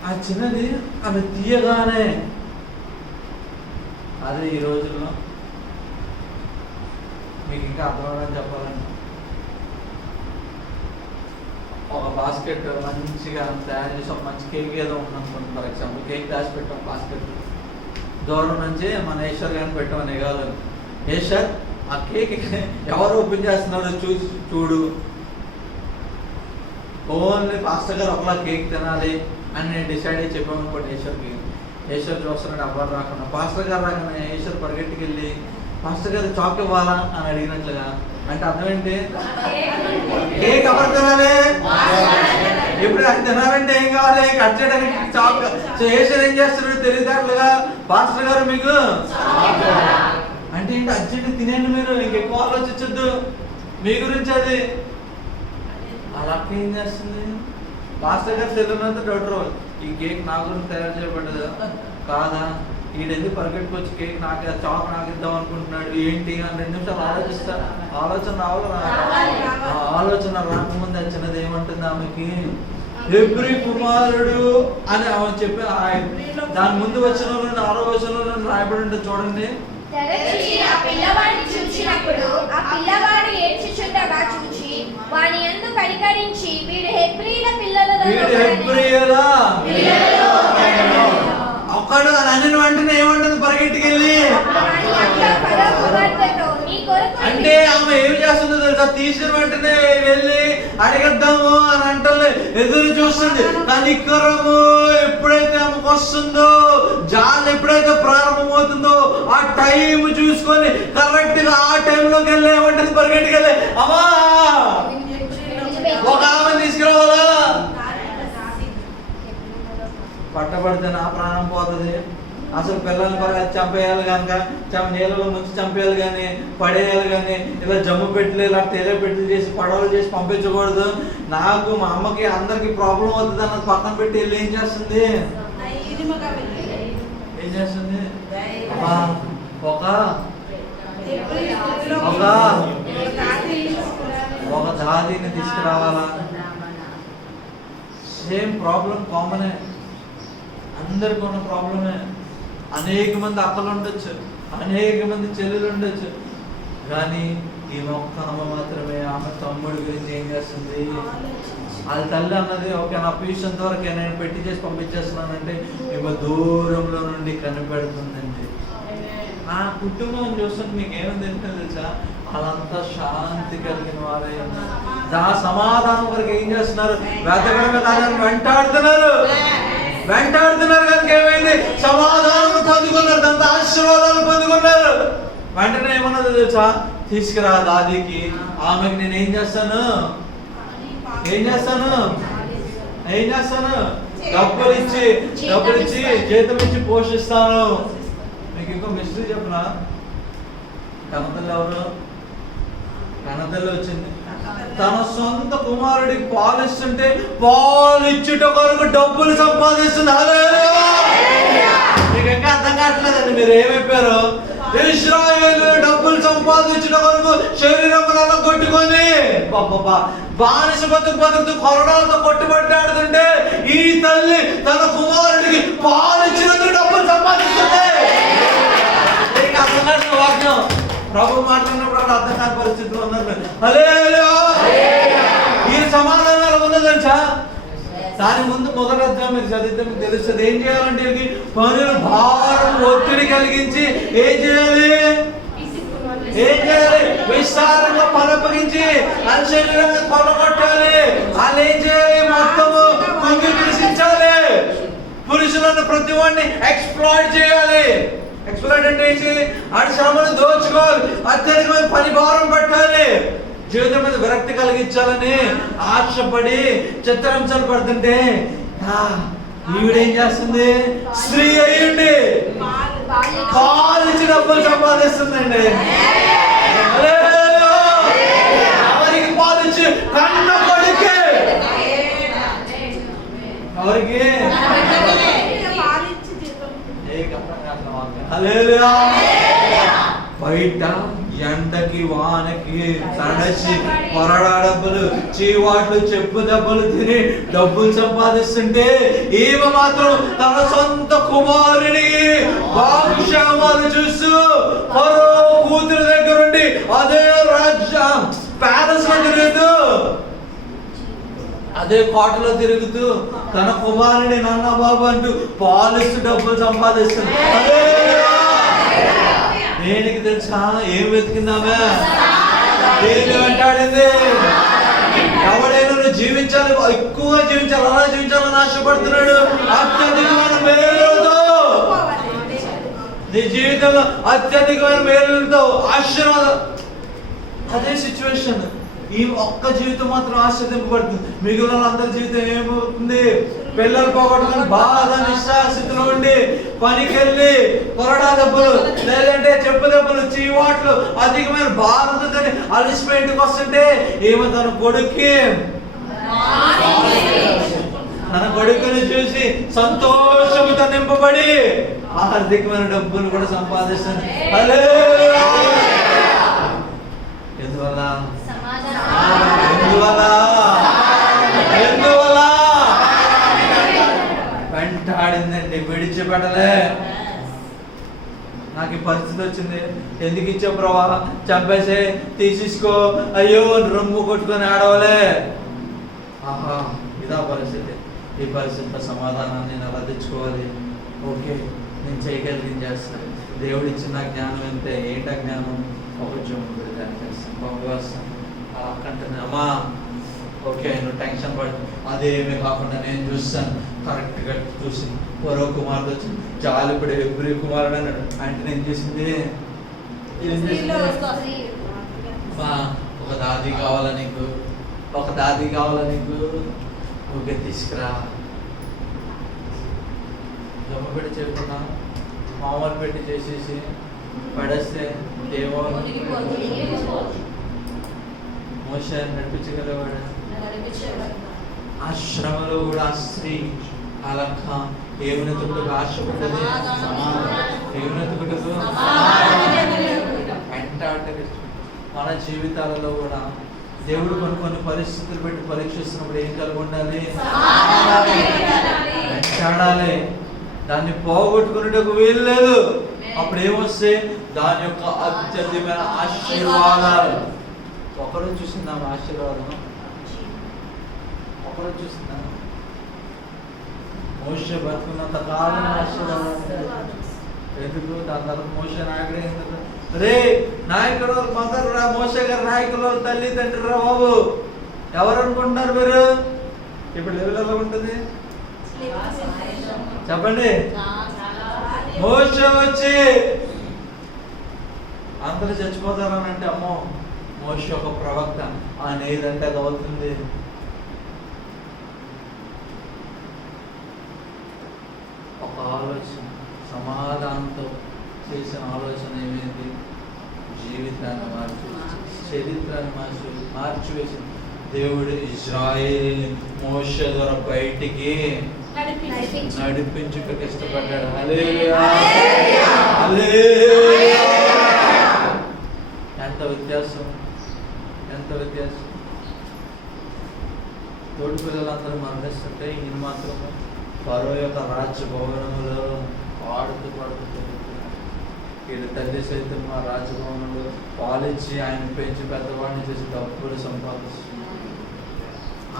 ఆ చిన్నది ఆమె తీయగానే, అదే ఈ రోజుల్లో మీకు ఇంకా అర్థమని చెప్పాలండి, ఒక బాస్కెట్ మంచిగా తయారు చేసి ఒక మంచి కేక్ ఏదో ఉందనుకోండి. ఫర్ ఎగ్జాంపుల్ కేక్ దాచి పెట్టాం బాస్కెట్, దూరం నుంచి మన ఈశ్వర్ గారిని పెట్టామని కాదు. ఈశ్వర్ ఆ కేక్ ఎవరు ఓపెన్ చేస్తున్నారో చూడు, ఓన్లీ పాస్టర్ గారు ఒకలా కేక్ తినాలి అని నేను డిసైడ్ అయ్యి చెప్పామనుకోండి ఈశ్వర్కి. ఈశ్వర్ చూస్తున్నాడు అవ్వరు రాకుండా, పాస్టర్ గారు రాకుండా ఈశ్వర్ పరిగెట్టుకు వెళ్ళి పాస్టర్ గారు చాక్ ఇవ్వాలా అని అడిగినట్లుగా. అంటే అర్థం ఏంటి? కేక్ ఎవరు తినాలి? ఇప్పుడు అది తినాలంటే ఏం కావాలి? కట్ చేయడానికి చాక్. ఈశ్వర్ ఏం చేస్తున్నాడు తెలియదేట్లుగా, పాస్టర్ గారు మీకు అంటే ఏంటి అర్జెంట్ తినేయండి, మీరు ఇంకెక్కువ ఆలోచించద్దు మీ గురించి. అది అలా ఏం చేస్తుంది? పాస్టర్ గారు తెలియనంత డౌట్ రావాలి, ఈ కేక్ నా గురించి తయారు చేయబడ్డదా కాదా? ఈడెందుకు పరిగెట్టుకొచ్చి కేక్ నాకు చాక్ నాకు ఇద్దాం అనుకుంటున్నాడు ఏంటి అని 2 నిమిషాలు ఆలోచిస్తా. ఆలోచన రావాలి. ఆలోచన రాకముందు చిన్నది ఏమంటుంది ఆమెకి? హెబ్రీ కుమారుడు అని ఆమె చెప్పి దాని ముందు వచ్చిన 6వ వచనంలో రాయబడి ఉంటుంది చూడండి. ఆ పిల్లవాడిని చూచినప్పుడు ఆ పిల్లవాడు ఏడ్చుచుండగా చూచి వాని యందు కనికరించి వీడు హెబ్రీల పిల్లలలో ఒక్కడు అని వెంటనే ఏమంటుంది పరిగెట్టుకెళ్ళి? అంటే ఆమె ఏమి చేస్తుందో తెలుసా? తీసిన వెంటనే వెళ్ళి అడిగద్దాము అని అంటే ఎదురు చూస్తుంది. కనికరము ఎప్పుడైతే ఆమెకు వస్తుందో, జాలి ఎప్పుడైతే ప్రారంభమవుతుందో ఆ టైం చూసుకొని కరెక్ట్ గా ఆ టైంలోకి వెళ్ళి ఏమంటుంది పరిగెట్టుకెళ్ళి, అమ్మా ఒక ఆమె తీసుకురావాలా? పట్టబడితే నా ప్రాణం పోతుంది. అసలు పిల్లల్ని చంపేయాలి కనుక నీళ్ళలో ముంచి చంపేయాలి కానీ, పడేయాలి కానీ, ఇలా జమ్ము పెట్టలు ఇలా తేలిక పెట్టలు చేసి పడవలు చేసి పంపించకూడదు. నాకు మా అమ్మకి అందరికి ప్రాబ్లం అవుతుంది అన్నది పక్కన పెట్టి వెళ్ళి ఏం చేస్తుంది? ఒక దాదిని తీసుకురావాలా? సేమ్ ప్రాబ్లం కామనే, అందరికి ఉన్న ప్రాబ్లమే. అనేక మంది అక్కలు ఉండొచ్చు, అనేక మంది చెల్లెలు ఉండొచ్చు, కానీ ఈమె ఒక్క అమ్మ మాత్రమే ఆమె తమ్ముడి గురించి ఏం చేస్తుంది? అది తల్లి అన్నది ఓకే నా పీషంత వరకు నేను పెట్టి చేసి పంపించేస్తున్నానంటే ఈమె దూరంలో నుండి కనిపెడుతుందండి. ఆ కుటుంబం చూస్తుంటే మీకు ఏమని తెలుసా? వాళ్ళంతా శాంతి కలిగిన వారే. సమాధానం వరకు ఏం చేస్తున్నారు? వెతకడమే కాదని వెంటాడుతున్నారు కనుక ఏమైంది? సమాధానం పొందుకున్నారు, దాంతో ఆశీర్వాదాలు పొందుకున్నారు. వెంటనే ఏమన్నది తెలుసా? తీసుకురా దాదికి. ఆమెకి నేను ఏం చేస్తాను? డబ్బులు ఇచ్చి జీతం ఇచ్చి పోషిస్తాను. మీకు ఇంకో మిస్టరీ చెప్పనా? కనతల్లి ఎవరు? కనతల్లి వచ్చింది. తన సొంత కుమారుడికి పాలు ఇస్తుంటే పాలు ఇచ్చుట కొరకు డబ్బులు సంపాదిస్తుంది. మీకు ఇంకా అర్థం కావట్లేదండి మీరు ఏమైపోయారు? ఇశ్రాయేలు డబ్బులు సంపాదించుట కొరకు శరీరం కొట్టుకొని బానిస బతుకుతూ కొరడాలతో కొట్టుబట్టాడుతుంటే ఈ తల్లి తన కుమారుడికి పాలు ఇచ్చినందుకు డబ్బులు సంపాదిస్తుంది. అర్థం కాదు వాక్యం. ప్రభు మాట్లాడినప్పుడు అక్కడ అర్థం కాని పరిస్థితులు ఉన్నారు. ఈ సమాధానాలు ఉందో తెలుసా? దాని ముందు మొదటి అధ్యాయం మీరు చదివితే మీకు తెలుస్తుంది. ఏం చేయాలంటే పనులు భారం ఒత్తిడి కలిగించి ఏం చేయాలి? విస్తారంగా పని అప్పగించి అన్శరీరంగా కొనగొట్టాలి. వాళ్ళు ఏం చేయాలి? మొత్తము అంగీకరించాలి. పురుషులను ప్రతి వాడిని ఎక్స్ప్లాయిట్ చేయాలి. ఎక్స్ప్లాయిట్ అంటే ఏంటి? ఆడి శ్రమను దోచుకోవాలి, అత్యధికమైన పని భారం పెట్టాలి, జీవితం మీద విరక్తి కలిగించాలని ఆశపడి చిత్రహింసలు పడుతుంటే ఈవిడేం చేస్తుంది? స్త్రీ అయ్యండి పాలిచ్చి డబ్బులు సంపాదిస్తుందండి. ఎవరికి పాలిచ్చి? కన్న కొడుకే. ఎవరికి? బయట ఎండకి వానకి తడచి కొరడా డబ్బులు, చీవాట్లు, చెప్పు దెబ్బలు తిని డబ్బులు సంపాదిస్తుంటే ఈమె మాత్రం తన సొంత కుమారుని బాగుక్షేమాలు చూస్తూ మరో కూతురు దగ్గరుండి అదే రాజ్యం ప్యాలెస్ లో తిరుగుతూ, అదే కోటలో తిరుగుతూ తన కుమారుని నాన్న బాబు అంటూ పాలిస్తూ డబ్బులు సంపాదిస్తుంది. దేనికి తెలుసా? ఏం వెతికిందామే? దేని వెంటాడింది? ఎవడైనా నువ్వు జీవించాలి, ఎక్కువగా జీవించాలి, అలా జీవించాలని ఆశపడుతున్నాడు. అత్యధికమైన మేలుతో నీ జీవితంలో అత్యధికమైన మేలుతో ఆశీర్వాదం. అదే సిచ్యువేషన్. ఈ ఒక్క జీవితం మాత్రం ఆశ్చర్యింపబడుతుంది. మిగిలిన అందరి జీవితం ఏమవుతుంది? పిల్లలు పోగొట్టుకుని బాధ నిశ్చాస్థితిలో ఉండి పనికి వెళ్ళి కొరడా దెబ్బలు, లేదంటే చెప్పు దెబ్బలు, చీవాట్లు, అధికమైన బాధతో అలిసిపోయి ఇంటికి వస్తుంటే ఏమో తన కొడుకుని చూసి సంతోషంతో నింపబడి ఆర్థికమైన డబ్బులు కూడా సంపాదిస్తుంది. ఎందువల్ల? వెంటాడిందండి, విడిచిపెట్టలే. నాకు ఈ పరిస్థితి వచ్చింది, ఎందుకు ఇచ్చా ప్రభా? చంపేసే, తీసేసుకో, అయ్యో రొమ్ము కొట్టుకొని ఆడవలే. ఆహా, ఇదా పరిస్థితి. ఈ పరిస్థితిలో సమాధానాన్ని నేను ఎలా తెచ్చుకోవాలి? ఓకే, నేను చేయగలిగింది చేస్తాను. దేవుడు ఇచ్చిన జ్ఞానం ఎంత? ఏంటా జ్ఞానం? ఒక జోడు వస్తాను అలా అమ్మా ఓకే నువ్వు టెన్షన్ పడు, అదేమీ కాకుండా నేను చూస్తాను. కరెక్ట్గా చూసి మరో కుమారుడు వచ్చి జాలిపడి ఎవ్రీ కుమారుడు అన్నాడు. అంటే నేను చేసింది ఒక దాది కావాలా నీకు? ఒక దాది కావాలా నీకు? ఓకే తీసుకురా. జమ్మ పెట్టి చెప్పుకున్నా, మామూలు పెట్టి చేసేసి పడేస్తే ఏమో మోషే నడిపించగలవాడు. ఆ శ్రమలో కూడా ఆ స్త్రీ అలక్క ఏమునెత్తుకుంటూ ఆశపడ్డది, ఏమునెత్తుకుంటూ వెంటాడే. మన జీవితాలలో కూడా దేవుడు కొన్ని పరిస్థితులు పెట్టి పరీక్షిస్తున్నప్పుడు ఏం కలిగి ఉండాలి? వెంటాడాలి. దాన్ని పోగొట్టుకునేటకు వీలు లేదు. అప్పుడు ఏమొస్తే దాని యొక్క అత్యధికమైన ఆశీర్వాదాలు. ఒకరోజు చూసిందా ఆశీర్వాదం? ఒకరోజు చూసిందా? మోషే బతుకున్నంత కాలం ఆశీర్వాదం. ఎందుకు? దాని తర్వాత మోషే నాయకుడు ఎందుకు? రే నాయకుడు మదర్ రా, మోషే గారు నాయకులు, తల్లి తండ్రి రా బాబు. ఎవరు అనుకుంటున్నారు మీరు? ఇప్పుడు లెవెల్ ఎలా ఉంటుంది చెప్పండి? మోషే వచ్చి అందరూ చచ్చిపోతారని అంటే అమ్మో మోషే ఒక ప్రవక్త, ఆయన ఏదంటే అది అవుతుంది. ఒక ఆలోచన, సమాధానంతో చేసిన ఆలోచన ఏమైంది? జీవితాన్ని చరిత్రాన్ని మార్చివేసింది. దేవుడు ఇశ్రాయేలుని మోషే ద్వారా బయటికి నడిపించుటకు ఇష్టపడ్డాడు. హల్లెలూయా, హల్లెలూయా. ఎంత వ్యత్యాసం, ఎంత వ్యత్యాసం. తోటి పిల్లలందరూ మరణిస్తుంటే ఈయన మాత్రం ఫరో యొక్క రాజభవనంలో ఆడుతూ పడుతూ, వీళ్ళ తల్లి సైతం ఆ రాజభవనంలో పాలిచ్చి ఆయన పెంచి పెద్దవాడిని చేసి డబ్బులు సంపాదిస్తుంది.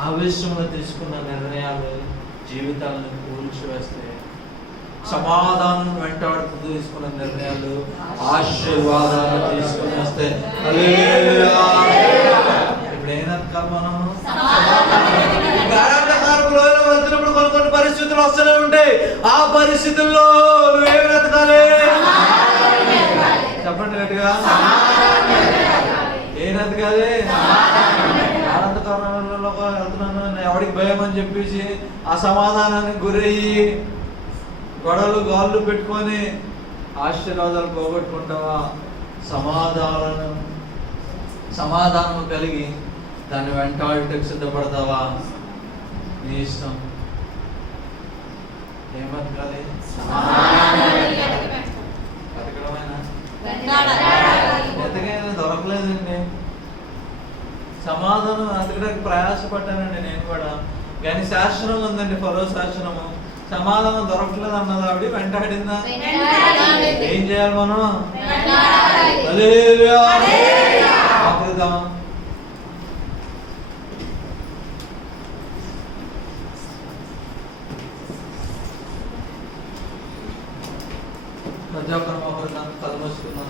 ఆవేశంలో తీసుకున్న నిర్ణయాలు జీవితాలను కూల్చివేస్తే, సమాధానం వెంటాడుతూ తీసుకున్న నిర్ణయాలు ఆశీర్వాదాలు తీసుకుని వస్తే. ఇప్పుడు ఏం అర్థం? మనం వెళ్తున్నప్పుడు పరిస్థితులు వస్తూనే ఉంటాయి. ఆ పరిస్థితుల్లో నువ్వేం వెతకాలి? చెప్పండి గట్టిగా. ఏం వెతకాలి? ఆనందకరంలో వెళ్తున్నాను, ఎవడికి భయం అని చెప్పేసి అసమాధానానికి గురయ్యి గొడవలు గాళ్ళు పెట్టుకొని ఆశీర్వాదాలు పోగొట్టుకుంటావా? సమాధానం కలిగి దాన్ని వెంటాడుటకు సిద్ధపడతావా? నీ ఇష్టం. ఏమతకాలి? బతకడమేనా? బతకైనా దొరకలేదండి. సమాధానం వెతకడానికి ప్రయాసపడ్డానండి నేను కూడా, కానీ శాసనం ఉందండి, ఫరో శాసనము. సమాధానం దొరకలేదు అన్నది ఆవిడ వెంటాడిందా? ఏం చేయాలి మనం? హల్లెలూయా. ఆపుదాం. ప్రజాపరమ కథ మర్చుకున్నాం.